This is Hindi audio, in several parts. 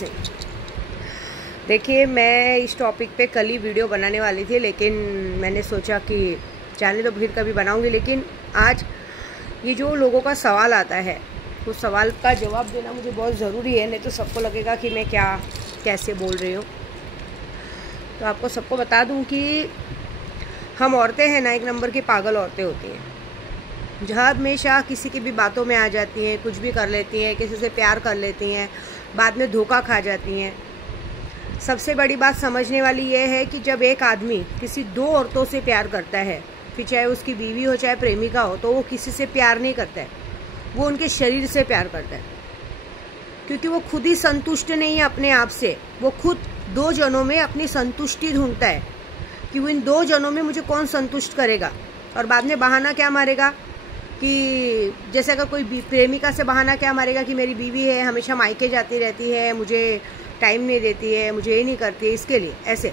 से। देखिए, मैं इस टॉपिक पे कल ही वीडियो बनाने वाली थी, लेकिन मैंने सोचा कि जाने तो फिर कभी बनाऊंगी। लेकिन आज ये जो लोगों का सवाल आता है, उस सवाल का जवाब देना मुझे बहुत ज़रूरी है, नहीं तो सबको लगेगा कि मैं कैसे बोल रही हूँ। तो आपको सबको बता दूँ कि हम औरतें हैं ना, एक नंबर की पागल औरतें होती हैं, जहाँ हमेशा किसी की भी बातों में आ जाती हैं, कुछ भी कर लेती हैं, किसी से प्यार कर लेती हैं, बाद में धोखा खा जाती हैं। सबसे बड़ी बात समझने वाली ये है कि जब एक आदमी किसी दो औरतों से प्यार करता है, फिर चाहे उसकी बीवी हो चाहे प्रेमिका हो, तो वो किसी से प्यार नहीं करता है, वो उनके शरीर से प्यार करता है। क्योंकि वो खुद ही संतुष्ट नहीं है अपने आप से, वो खुद दो जनों में अपनी संतुष्टि ढूंढता है कि वो इन दो जनों में मुझे कौन संतुष्ट करेगा। और बाद में बहाना क्या मारेगा कि जैसे अगर कोई प्रेमिका से बहाना क्या मारेगा कि मेरी बीवी है, हमेशा मायके जाती रहती है, मुझे टाइम नहीं देती है, मुझे ये नहीं करती है, इसके लिए ऐसे,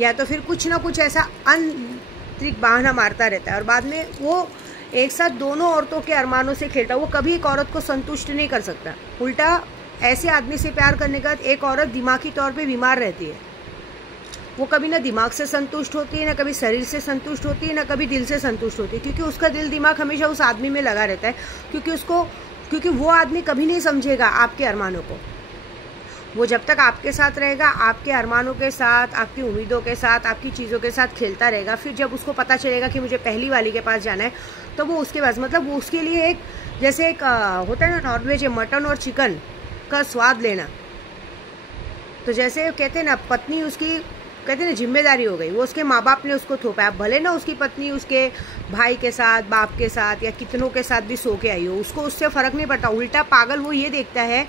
या तो फिर कुछ ना कुछ ऐसा आंतरिक बहाना मारता रहता है। और बाद में वो एक साथ दोनों औरतों के अरमानों से खेलता है। वो कभी एक औरत को संतुष्ट नहीं कर सकता। उल्टा ऐसे आदमी से प्यार करने के बाद एक औरत दिमागी तौर पे बीमार रहती है। वो कभी ना दिमाग से संतुष्ट होती है, ना कभी शरीर से संतुष्ट होती है, ना कभी दिल से संतुष्ट होती है, क्योंकि उसका दिल दिमाग हमेशा उस आदमी में लगा रहता है। क्योंकि वो आदमी कभी नहीं समझेगा आपके अरमानों को। वो जब तक आपके साथ रहेगा, आपके अरमानों के साथ, आपकी उम्मीदों के साथ, आपकी चीज़ों के साथ खेलता रहेगा। फिर जब उसको पता चलेगा कि मुझे पहली वाली के पास जाना है, तो वो उसके पास, मतलब वो उसके लिए एक जैसे एक होता है ना नॉनवेज, मटन और चिकन का स्वाद लेना। तो जैसे कहते हैं ना, पत्नी उसकी कहते हैं ना जिम्मेदारी हो गई, वो उसके माँ बाप ने उसको थोपा। भले ना उसकी पत्नी उसके भाई के साथ, बाप के साथ या कितनों के साथ भी सो के आई हो, उसको उससे फ़र्क नहीं पड़ता। उल्टा पागल वो ये देखता है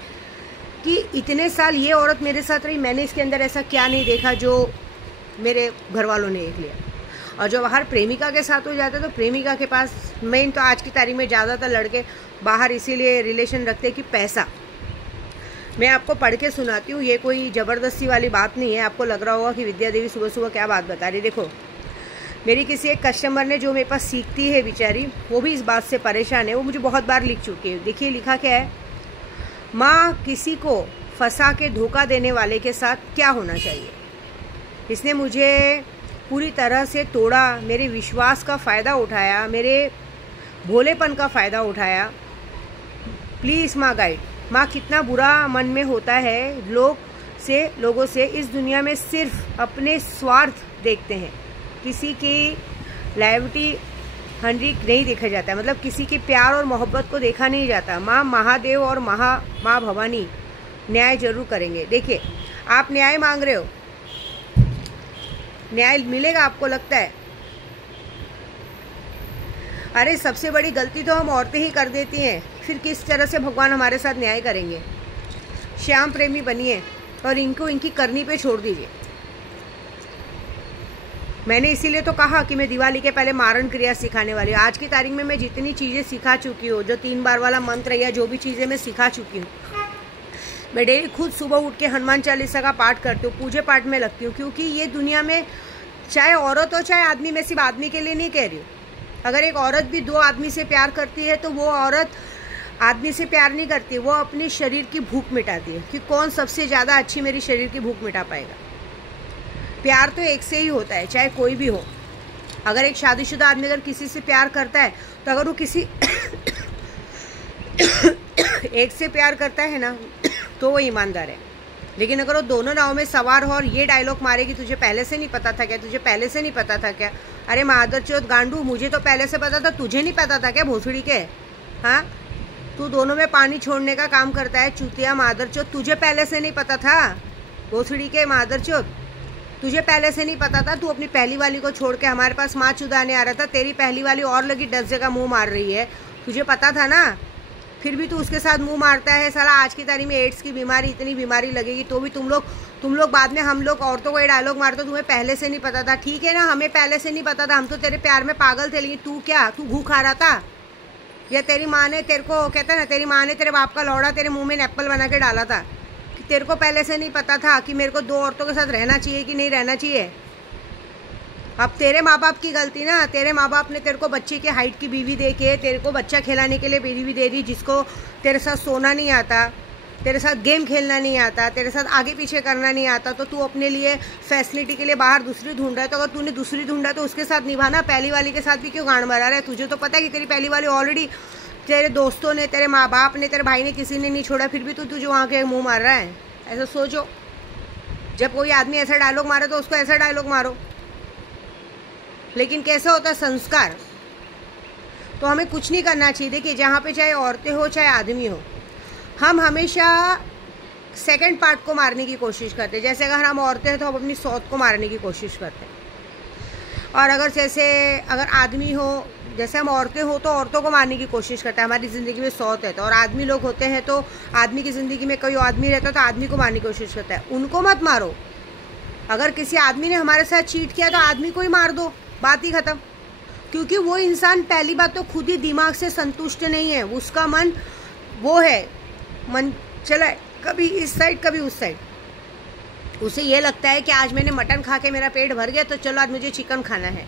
कि इतने साल ये औरत मेरे साथ रही, मैंने इसके अंदर ऐसा क्या नहीं देखा जो मेरे घर वालों ने देख लिया। और जब हर प्रेमिका के साथ हो जाता है, तो प्रेमिका के पास मेन तो आज की तारीख में ज़्यादातर लड़के बाहर इसीलिए रिलेशन रखते हैं कि पैसा। मैं आपको पढ़ के सुनाती हूँ, ये कोई ज़बरदस्ती वाली बात नहीं है। आपको लग रहा होगा कि विद्या देवी सुबह सुबह क्या बात बता रही। देखो, मेरी किसी एक कस्टमर ने जो मेरे पास सीखती है बेचारी, वो भी इस बात से परेशान है। वो मुझे बहुत बार लिख चुकी है। देखिए लिखा क्या है, माँ, किसी को फंसा के धोखा देने वाले के साथ क्या होना चाहिए। इसने मुझे पूरी तरह से तोड़ा, मेरे विश्वास का फ़ायदा उठाया, मेरे भोलेपन का फ़ायदा उठाया। प्लीज़ माँ गाइड। माँ, कितना बुरा मन में होता है लोगों से इस दुनिया में सिर्फ अपने स्वार्थ देखते हैं, किसी की लायबिलिटी हंड्री नहीं देखा जाता है, मतलब किसी के प्यार और मोहब्बत को देखा नहीं जाता। माँ महादेव और माँ भवानी न्याय जरूर करेंगे। देखिए, आप न्याय मांग रहे हो, न्याय मिलेगा आपको लगता है? अरे सबसे बड़ी गलती तो हम औरतें ही कर देती हैं, फिर किस तरह से भगवान हमारे साथ न्याय करेंगे। श्याम प्रेमी बनिए और इनको इनकी करनी पे छोड़ दीजिए। मैंने इसीलिए तो कहा कि मैं दिवाली के पहले मारण क्रिया सिखाने वाली हूँ। आज की तारीख में मैं जितनी चीज़ें सिखा चुकी हूँ, जो 3 बार वाला मंत्र या जो भी चीज़ें मैं सिखा चुकी हूँ, मैं डेली खुद सुबह उठ के हनुमान चालीसा का पाठ करती हूँ, पूजे पाठ में लगती हूँ। क्योंकि ये दुनिया में चाहे औरत हो चाहे आदमी, मैं सिर्फ आदमी के लिए नहीं कह रही हूँ। अगर एक औरत भी 2 आदमी से प्यार करती है, तो वो औरत आदमी से प्यार नहीं करती, वो अपने शरीर की भूख मिटाती है कि कौन सबसे ज़्यादा अच्छी मेरी शरीर की भूख मिटा पाएगा। प्यार तो एक से ही होता है, चाहे कोई भी हो। अगर एक शादीशुदा आदमी अगर किसी से प्यार करता है, तो अगर वो किसी एक से प्यार करता है ना, तो वो ईमानदार है। लेकिन अगर वो दोनों नाव में सवार हो और ये डायलॉग मारे कि तुझे पहले से नहीं पता था क्या, तुझे पहले से नहीं पता था क्या। अरे मादरचोद गांडू, मुझे तो पहले से पता था, तुझे नहीं पता था क्या भोसड़ी के? हाँ, तू दोनों में पानी छोड़ने का काम करता है चूतिया मादरचोद। तुझे पहले से नहीं पता था भोसड़ी के मादरचोद, तुझे पहले से नहीं पता था। तू अपनी पहली वाली को छोड़ के हमारे पास माँ चुदाने आ रहा था, तेरी पहली वाली और लगी 10 जगह मुँह मार रही है, तुझे पता था ना, फिर भी तू उसके साथ मुंह मारता है। साला आज की तारीख में एड्स की बीमारी, इतनी बीमारी लगेगी तो भी तुम लोग बाद में हम लोग औरतों को ये डायलॉग मारते हो, तुम्हें पहले से नहीं पता था। ठीक है ना, हमें पहले से नहीं पता था, हम तो तेरे प्यार में पागल थे। लेकिन तू क्या, तू घू खा रहा था? या तेरी माँ ने तेरे को, कहता है ना, तेरी माँ ने तेरे बाप का लौड़ा तेरे मुँह में एप्पल बना के डाला था कि तेरे को पहले से नहीं पता था कि मेरे को 2 औरतों के साथ रहना चाहिए कि नहीं रहना चाहिए? अब तेरे माँ बाप की गलती ना, तेरे माँ बाप ने तेरे को बच्चे के हाइट की बीवी दे के तेरे को बच्चा खिलाने के लिए बीवी दे दी, जिसको तेरे साथ सोना नहीं आता, तेरे साथ गेम खेलना नहीं आता, तेरे साथ आगे पीछे करना नहीं आता, तो तू अपने लिए फैसिलिटी के लिए बाहर दूसरी ढूंढ रहा है। तो अगर तूने दूसरी ढूंढा तो उसके साथ निभाना, पहली वाली के साथ भी क्यों गांड मरा रहा है? तुझे तो पता है कि तेरी पहली वाली ऑलरेडी तेरे दोस्तों ने, तेरे माँ बाप ने, तेरे भाई ने, किसी ने नहीं छोड़ा, फिर भी तू तुझे वहाँ के मुँह मार रहा है। ऐसा सोचो, जब कोई आदमी ऐसा डायलॉग मारे तो उसको ऐसा डायलॉग मारो। लेकिन कैसा होता है संस्कार? तो हमें कुछ नहीं करना चाहिए। देखिए, जहाँ पे चाहे औरतें हो चाहे आदमी हो, हम हमेशा सेकंड पार्ट को मारने की कोशिश करते हैं। जैसे अगर हम औरतें हैं तो हम अपनी सौत को मारने की कोशिश करते हैं, और अगर आदमी हो, जैसे हम औरतें हो तो औरतों को मारने की कोशिश करते हैं। हमारी ज़िंदगी में सौत है तो, और आदमी लोग होते हैं तो आदमी की ज़िंदगी में कोई आदमी रहता है तो आदमी को मारने की कोशिश करता है। उनको मत मारो। अगर किसी आदमी ने हमारे साथ चीट किया तो आदमी को ही मार दो, बात ही ख़त्म। क्योंकि वो इंसान पहली बात तो खुद ही दिमाग से संतुष्ट नहीं है, उसका मन वो है, मन चला कभी इस साइड कभी उस साइड। उसे ये लगता है कि आज मैंने मटन खा के मेरा पेट भर गया तो चलो आज मुझे चिकन खाना है।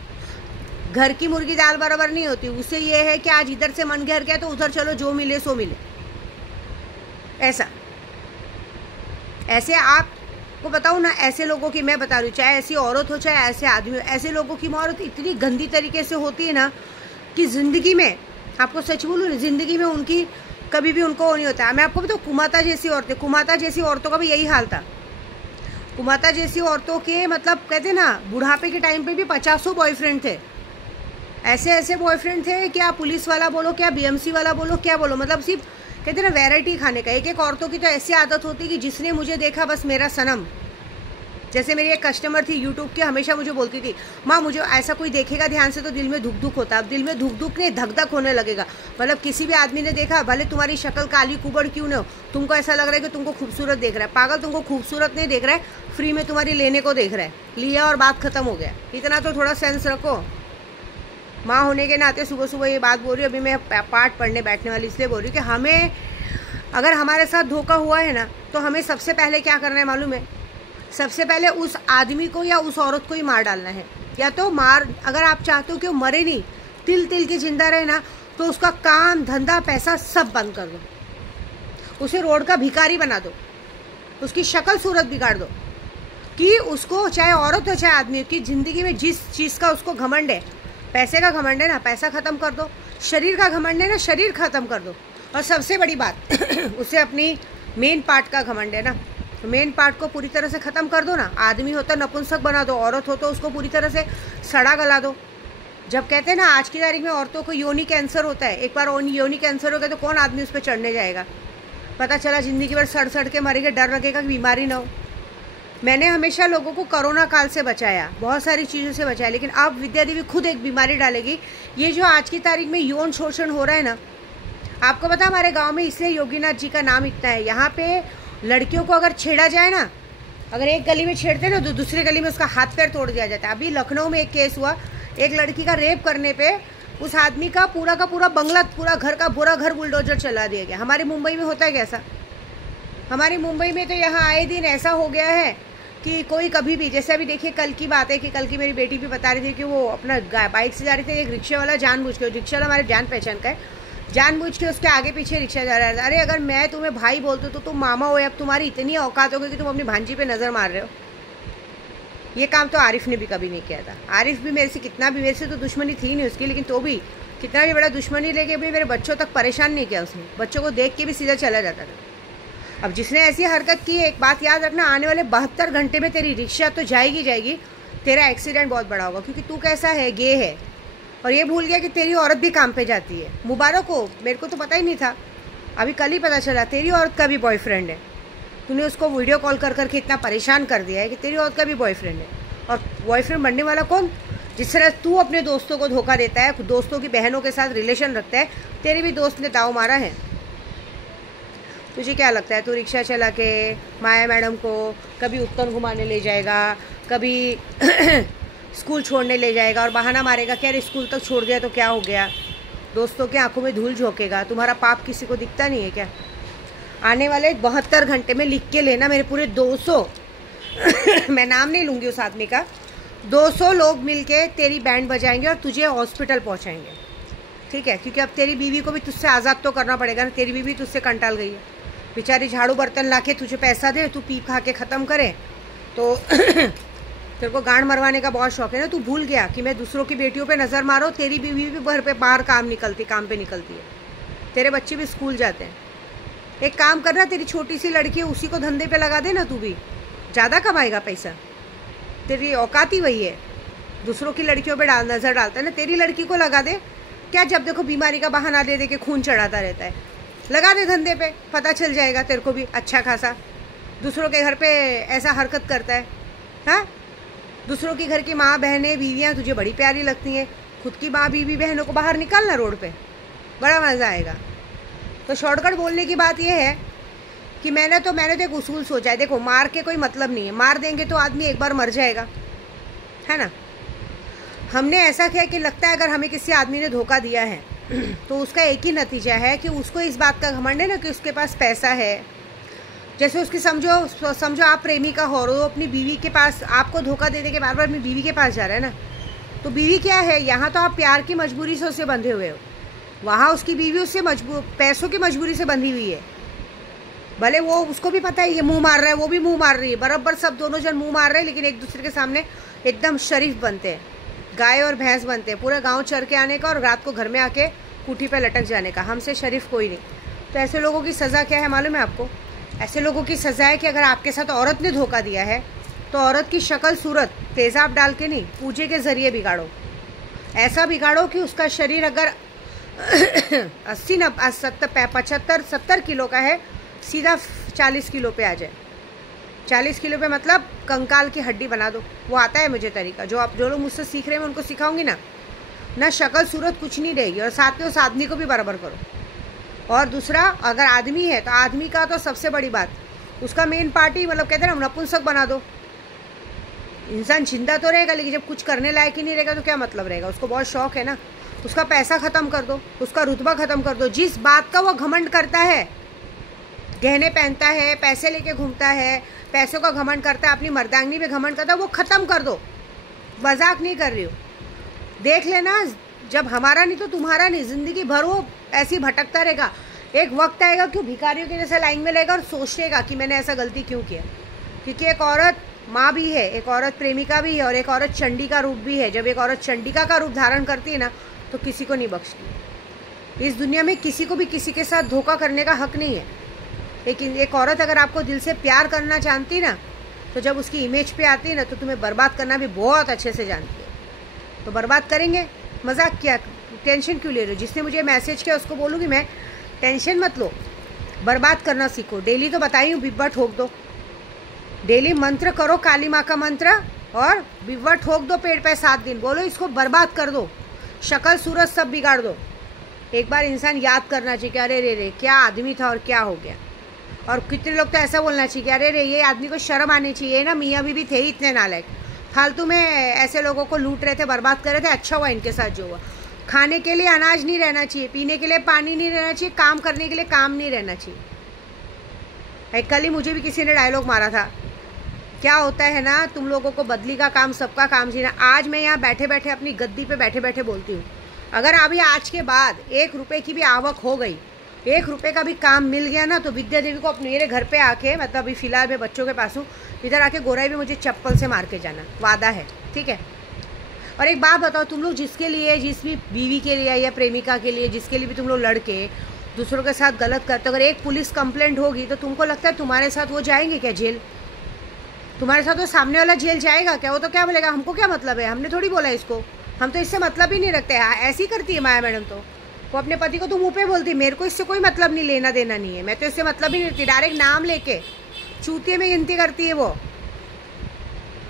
घर की मुर्गी दाल बराबर नहीं होती। उसे ये है कि आज इधर से मन घर गया तो उधर चलो, जो मिले सो मिले। ऐसे आपको बताऊँ ना, ऐसे लोगों की मैं बता रही हूँ, चाहे ऐसी औरत हो चाहे ऐसे आदमी हो, ऐसे लोगों की मौत इतनी गंदी तरीके से होती है ना कि ज़िंदगी में, आपको सच बोलूँ ना, ज़िंदगी में उनकी कभी भी उनको नहीं होता है। मैं आपको बताऊँ, कुमाता जैसी औरतों का भी यही हाल था। कुमाता जैसी औरतों के मतलब कहते ना, बुढ़ापे के टाइम पे भी 50 बॉयफ्रेंड थे। ऐसे बॉयफ्रेंड थे कि आप पुलिस वाला बोलो, क्या बीएमसी वाला बोलो, क्या बोलो, मतलब सिर्फ कहते ना वैरायटी खाने का। एक औरतों की तो ऐसी आदत होती कि जिसने मुझे देखा बस मेरा सनम। जैसे मेरी एक कस्टमर थी यूट्यूब की, हमेशा मुझे बोलती थी, माँ मुझे ऐसा कोई देखेगा ध्यान से तो दिल में धुक होता। अब दिल में धुक नहीं, धक धक होने लगेगा। मतलब किसी भी आदमी ने देखा, भले तुम्हारी शक्ल काली कुबड़ क्यों न हो, तुमको ऐसा लग रहा है कि तुमको खूबसूरत देख रहा है। पागल, तुमको खूबसूरत नहीं देख रहा है, फ्री में तुम्हारी लेने को देख रहा है। लिया और बात खत्म हो गया। इतना तो थोड़ा सेंस रखो। माँ होने के नाते सुबह सुबह ये बात बोल रही हूँ। अभी मैं पाठ पढ़ने बैठने वाली इसलिए बोल रही हूँ कि हमें अगर हमारे साथ धोखा हुआ है ना, तो हमें सबसे पहले क्या करना है मालूम है? सबसे पहले उस आदमी को या उस औरत को ही मार डालना है। या तो अगर आप चाहते हो कि वो मरे नहीं, तिल तिल के जिंदा रहे ना, तो उसका काम धंधा पैसा सब बंद कर दो, उसे रोड का भिखारी बना दो, उसकी शक्ल सूरत बिगाड़ दो। कि उसको, चाहे औरत हो चाहे आदमी हो, कि जिंदगी में जिस चीज़ का उसको घमंड है, पैसे का घमंड है ना, पैसा ख़त्म कर दो। शरीर का घमंड है ना, शरीर ख़त्म कर दो। और सबसे बड़ी बात उसे अपनी मेन पार्ट का घमंड है ना, तो मेन पार्ट को पूरी तरह से ख़त्म कर दो ना। आदमी हो तो नपुंसक बना दो, औरत हो तो उसको पूरी तरह से सड़ा गला दो। जब कहते हैं ना आज की तारीख में औरतों को योनि कैंसर होता है, एक बार योनि कैंसर हो गया तो कौन आदमी उस पर चढ़ने जाएगा? पता चला ज़िंदगी भर सड़ के मरेंगे, डर लगेगा कि बीमारी ना हो। मैंने हमेशा लोगों को कोरोना काल से बचाया, बहुत सारी चीज़ों से बचाया, लेकिन अब विद्या देवी खुद एक बीमारी डालेगी। ये जो आज की तारीख में यौन शोषण हो रहा है ना, आपको पता हमारे गांव में इसलिए योगीनाथ जी का नाम इतना है। यहाँ पे लड़कियों को अगर छेड़ा जाए ना, अगर एक गली में छेड़ते ना तो दूसरी गली में उसका हाथ पैर तोड़ दिया जाता है। अभी लखनऊ में एक केस हुआ, एक लड़की का रेप करने पे उस आदमी का पूरा बंगला, पूरा घर बुलडोजर चला दिया गया। हमारे मुंबई में होता है कैसा? हमारे मुंबई में तो यहाँ आए दिन ऐसा हो गया है कि कोई कभी भी, जैसे अभी देखिए कल की बात है कि कल की मेरी बेटी भी बता रही थी कि वो अपना बाइक से जा रही थी, एक रिक्शा वाला जानबूझ के, रिक्शा वाला हमारे जान पहचान का है, जानबूझ के उसके आगे पीछे रिक्शा जा रहा है। अरे अगर मैं तुम्हें भाई बोलती तो तुम मामा हो, अब तुम्हारी इतनी औकात हो गई कि तुम अपनी भांजी पे नज़र मार रहे हो। ये काम तो आरिफ ने भी कभी नहीं किया था। आरिफ भी मेरे से कितना भी, मेरे से तो दुश्मनी थी नहीं उसकी, लेकिन तो भी कितना भी बड़ा दुश्मनी लेके भी मेरे बच्चों तक परेशान नहीं किया उसने। बच्चों को देख के भी सीधा चला जाता था। अब जिसने ऐसी हरकत की, एक बात याद रखना, आने वाले 72 घंटे में तेरी रिक्शा तो जाएगी, तेरा एक्सीडेंट बहुत बड़ा होगा। क्योंकि तू कैसा है, गे है, और ये भूल गया कि तेरी औरत भी काम पे जाती है। मुबारक हो, मेरे को तो पता ही नहीं था, अभी कल ही पता चला तेरी औरत का भी बॉयफ्रेंड है। तूने उसको वीडियो कॉल कर करके इतना परेशान कर दिया है कि तेरी औरत का भी बॉयफ्रेंड है। और बॉयफ्रेंड बनने वाला कौन? जिस तरह तू अपने दोस्तों को धोखा देता है, दोस्तों की बहनों के साथ रिलेशन रखता है, तेरे भी दोस्त ने दाव मारा है। तुझे क्या लगता है, तू रिक्शा चला के माया मैडम को कभी उत्तन घुमाने ले जाएगा, कभी स्कूल छोड़ने ले जाएगा और बहाना मारेगा कि अरे स्कूल तक छोड़ दिया तो क्या हो गया, दोस्तों के आंखों में धूल झोंकेगा। तुम्हारा पाप किसी को दिखता नहीं है क्या? आने वाले 72 घंटे में लिख के लेना, मेरे पूरे 200 मैं नाम नहीं लूँगी उस आदमी का, 200 लोग मिलके तेरी बैंड बजाएंगे और तुझे हॉस्पिटल पहुँचाएंगे, ठीक है? क्योंकि अब तेरी बीवी को भी तुझसे आज़ाद तो करना पड़ेगा ना, तेरी बीवी तुझसे कंटाल गई है। बेचारी झाड़ू बर्तन लाके तुझे पैसा दे, तू पी खा के ख़त्म करे। तो तेरे को गांड मरवाने का बहुत शौक है ना। तू भूल गया कि मैं दूसरों की बेटियों पे नज़र मारो, तेरी बीवी भी घर पे बाहर काम पे निकलती है, तेरे बच्चे भी स्कूल जाते हैं। एक काम करना, तेरी छोटी सी लड़की है उसी को धंधे पे लगा दे ना, तू भी ज़्यादा कमाएगा पैसा। तेरी औकात ही वही है, दूसरों की लड़कियों पे नज़र डालता है ना। तेरी लड़की को लगा दे, क्या जब देखो बीमारी का बहाना दे दे के खून चढ़ाता रहता है। लगा दे धंधे पे, पता चल जाएगा तेरे को भी अच्छा खासा। दूसरों के घर पे ऐसा हरकत करता है, हाँ। दूसरों के घर की माँ बहनें बीवियाँ तुझे बड़ी प्यारी लगती हैं, खुद की माँ बीवी बहनों को बाहर निकालना रोड पे, बड़ा मज़ा आएगा। तो शॉर्टकट बोलने की बात यह है कि मैंने तो एक उसूल सोचा है। देखो, मार के कोई मतलब नहीं है, मार देंगे तो आदमी एक बार मर जाएगा, है ना। हमने ऐसा किया कि लगता है अगर हमें किसी आदमी ने धोखा दिया है तो उसका एक ही नतीजा है कि उसको इस बात का घमंड है ना कि उसके पास पैसा है। जैसे उसकी समझो आप प्रेमिका हो और वो अपनी बीवी के पास आपको धोखा दे के बार बार अपनी बीवी के पास जा रहा है ना, तो बीवी क्या है, यहाँ तो आप प्यार की मजबूरी से उससे बंधे हुए हो, वहाँ उसकी बीवी उससे पैसों की मजबूरी से बंधी हुई है। भले वो उसको भी पता है ये मुंह मार रहा है, वो भी मुंह मार रही है, बराबर सब दोनों जन मुंह मार रहे हैं, लेकिन एक दूसरे के सामने एकदम शरीफ बनते हैं, गाय और भैंस बनते हैं। पूरे गांव चर के आने का और रात को घर में आके कुटी पे लटक जाने का, हमसे शरीफ कोई नहीं। तो ऐसे लोगों की सज़ा क्या है मालूम है आपको? ऐसे लोगों की सज़ा है कि अगर आपके साथ औरत ने धोखा दिया है तो औरत की शक्ल सूरत तेज़ाब डाल के नहीं, पूजे के ज़रिए बिगाड़ो। ऐसा बिगाड़ो कि उसका शरीर अगर 70 किलो का है, सीधा 40 किलो पे आ जाए। 40 किलो पे मतलब कंकाल की हड्डी बना दो। वो आता है मुझे तरीका, जो लोग मुझसे सीख रहे हैं मैं उनको सिखाऊंगी ना शक्ल सूरत कुछ नहीं रहेगी, और साथ में उस आदमी को भी बराबर करो। और दूसरा, अगर आदमी है तो आदमी का तो सबसे बड़ी बात, उसका मेन पार्टी मतलब कहते हैं ना नपुंसक बना दो। इंसान जिंदा तो रहेगा लेकिन जब कुछ करने लायक ही नहीं रहेगा तो क्या मतलब रहेगा। उसको बहुत शौक है ना, उसका पैसा ख़त्म कर दो, उसका रुतबा ख़त्म कर दो। जिस बात का वो घमंड करता है, गहने पहनता है, पैसे लेके घूमता है, पैसों का घमंड करता है, अपनी मर्दांगनी पे घमंड करता है, वो ख़त्म कर दो। मजाक नहीं कर रही हो। देख लेना, जब हमारा नहीं तो तुम्हारा नहीं, ज़िंदगी भर वो ऐसी भटकता रहेगा। एक वक्त आएगा कि भिखारियों के जैसे लाइन में लेगा और सोचेगा कि मैंने ऐसा गलती क्यों किया। क्योंकि एक औरत माँ भी है, एक औरत प्रेमिका भी है, और एक औरत चंडी का रूप भी है। जब एक औरत चंडिका का रूप धारण करती है ना, तो किसी को नहीं बख्शती। इस दुनिया में किसी को भी किसी के साथ धोखा करने का हक नहीं है। लेकिन एक औरत अगर आपको दिल से प्यार करना जानती ना, तो जब उसकी इमेज पे आती है ना, तो तुम्हें बर्बाद करना भी बहुत अच्छे से जानती है। तो बर्बाद करेंगे, मजाक क्या, टेंशन क्यों ले रहे हो? जिसने मुझे मैसेज किया उसको बोलूँगी मैं, टेंशन मत लो, बर्बाद करना सीखो। डेली तो बताई हूँ, बिब्बा ठोक दो, डेली मंत्र करो, काली माँ का मंत्र, और बिब्बा ठोक दो पेड़ पे 7 दिन, बोलो इसको बर्बाद कर दो, शक्ल सूरत सब बिगाड़ दो। एक बार इंसान याद करना चाहिए कि अरे रे क्या आदमी था और क्या हो गया। और कितने लोग तो ऐसा बोलना चाहिए कि अरे रे ये आदमी को शर्म आनी चाहिए ना, मियाँ बीवी थे ही इतने नालायक, फालतू में ऐसे लोगों को लूट रहे थे, बर्बाद कर रहे थे। अच्छा हुआ इनके साथ जो हुआ। खाने के लिए अनाज नहीं रहना चाहिए, पीने के लिए पानी नहीं रहना चाहिए, काम करने के लिए काम नहीं रहना चाहिए। कल ही मुझे भी किसी ने डायलॉग मारा था, क्या होता है ना, तुम लोगों को बदली का काम, सबका काम जीना। आज मैं यहाँ बैठे बैठे अपनी गद्दी पे बैठे बैठे बोलती हूँ, अगर अभी आज के बाद 1 रुपये की भी आवक हो गई, 1 रुपये का भी काम मिल गया ना, तो विद्या देवी को अपने मेरे घर पे आके, मतलब अभी फ़िलहाल मैं बच्चों के पास हूँ, इधर आके गोराई में मुझे चप्पल से मार के जाना, वादा है, ठीक है। और एक बात बताओ, तुम लोग जिसके लिए, जिस भी बीवी के लिए या प्रेमिका के लिए, जिसके लिए भी तुम लोग लड़के दूसरों के साथ गलत करते हो, अगर एक पुलिस कंप्लेंट होगी तो तुमको लगता है तुम्हारे साथ वो जाएंगे क्या जेल? तुम्हारे साथ वो सामने वाला जेल जाएगा क्या? वो तो क्या बोलेगा, हमको क्या मतलब है, हमने थोड़ी बोला इसको, हम तो इससे मतलब ही नहीं रखते। ऐसी करती है माया मैडम, तो वो अपने पति को तो मुँह पे बोलती, मेरे को इससे कोई मतलब नहीं, लेना देना नहीं है, मैं तो इससे मतलब ही नहीं रखती। डायरेक्ट नाम लेके चूतिए में गिनती करती है वो,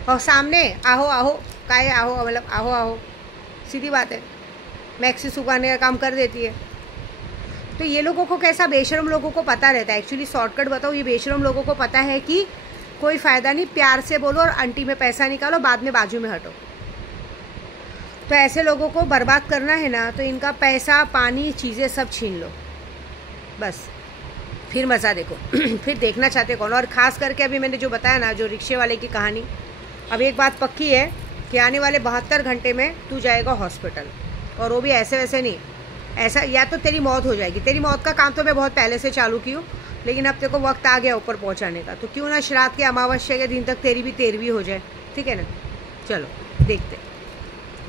और सामने आहो आहो काहे आहो, मतलब आहो आहो, सीधी बात है, मैक्सी सुखाने का काम कर देती है। तो ये लोगों को कैसा, बेशरम लोगों को पता रहता है। एक्चुअली शॉर्टकट बताओ, ये बेशरम लोगों को पता है कि कोई फ़ायदा नहीं, प्यार से बोलो और अंटी में पैसा निकालो, बाद में बाजू में हटो। तो ऐसे लोगों को बर्बाद करना है ना, तो इनका पैसा, पानी, चीज़ें सब छीन लो, बस फिर मज़ा देखो। फिर देखना चाहते कौन। और ख़ास करके अभी मैंने जो बताया ना, जो रिक्शे वाले की कहानी, अब एक बात पक्की है कि आने वाले 72 घंटे में तू जाएगा हॉस्पिटल, और वो भी ऐसे वैसे नहीं, ऐसा या तो तेरी मौत हो जाएगी। तेरी मौत का काम तो मैं बहुत पहले से चालू की हूँ, लेकिन अब तेरे को वक्त आ गया ऊपर पहुंचाने का, तो क्यों ना श्राद्ध के अमावस्या के दिन तक तेरी भी 13वीं हो जाए। ठीक है ना, चलो देखते हैं।